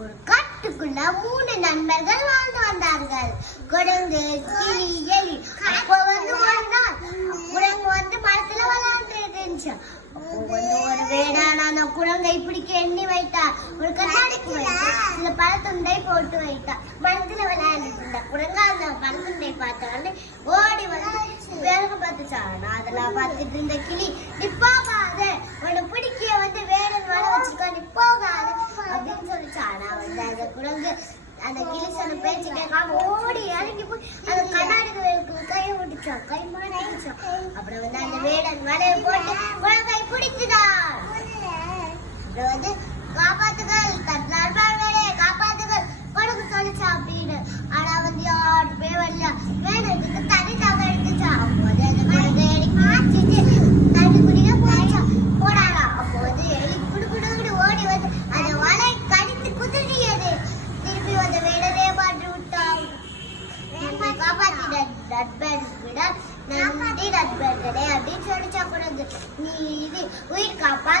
ஒரு காட்டுக்குள்ள 3 நண்பர்கள் வாழ்ந்து வந்தார்கள். குரங்கு, கிளி, எலி. அப்போ ஒரு நாள் குரங்கு மரத்துல விளையாண்டு இருந்துச்சு. அப்போ ஒரு வேடான அந்த குரங்கை பிடிக்க எண்ணி வைத்தார். ஒரு கண்ணாடிக்கு சில பழத்துண்டை போட்டு வைத்தார். மரத்துல விளையாண்டுட்டு இருந்த குரங்கு அந்த பழத்துண்டை பார்த்த ஓடி வந்து வேலை பார்த்துச்சான். அதெல்லாம் பார்த்துட்டு இருந்த கிளி, நீ போகாத, உன்னை பிடிக்க வேடன் வர வச்சிருக்கா, நீ போகாத அப்படின்னு சொல்லிச்சு. ஆனா அந்த குரங்கு அந்த கிளி சொன்ன பேச்சு கேட்காம ஓடி இறங்கி போய் அந்த கண்ணாடிக்கு கையை விட்டுச்சான். கை மாறிச்சான். அப்புறம் அந்த வேடன் வலையை போட்டு குரங்கை பிடிச்சுதான். அப்புறம் காப்பாத்துகள், தன் நண்பர்களே காப்பாத்துகள் குரங்கு சொல்லிச்சா அப்படின்னு. ஆனா யாருமே வரல. வேடனுக்கு தனி தாக எடுத்துச்சா. அப்போது அந்த குரங்கை எலி மாச்சிட்டு தண்ணி குடிக்க போச்சா போனாரா. அப்போ எலி குடு ஓடி அந்த வலை கடித்து குதிரியது. திருப்பி வேடனே மாற்றி விட்டான். காப்பாத்தின நண்பர்களிடம் நன்றி நண்பர்களே அப்படின்னு சொல்லிச்சா குரங்கு. நீ உயிர் காப்பா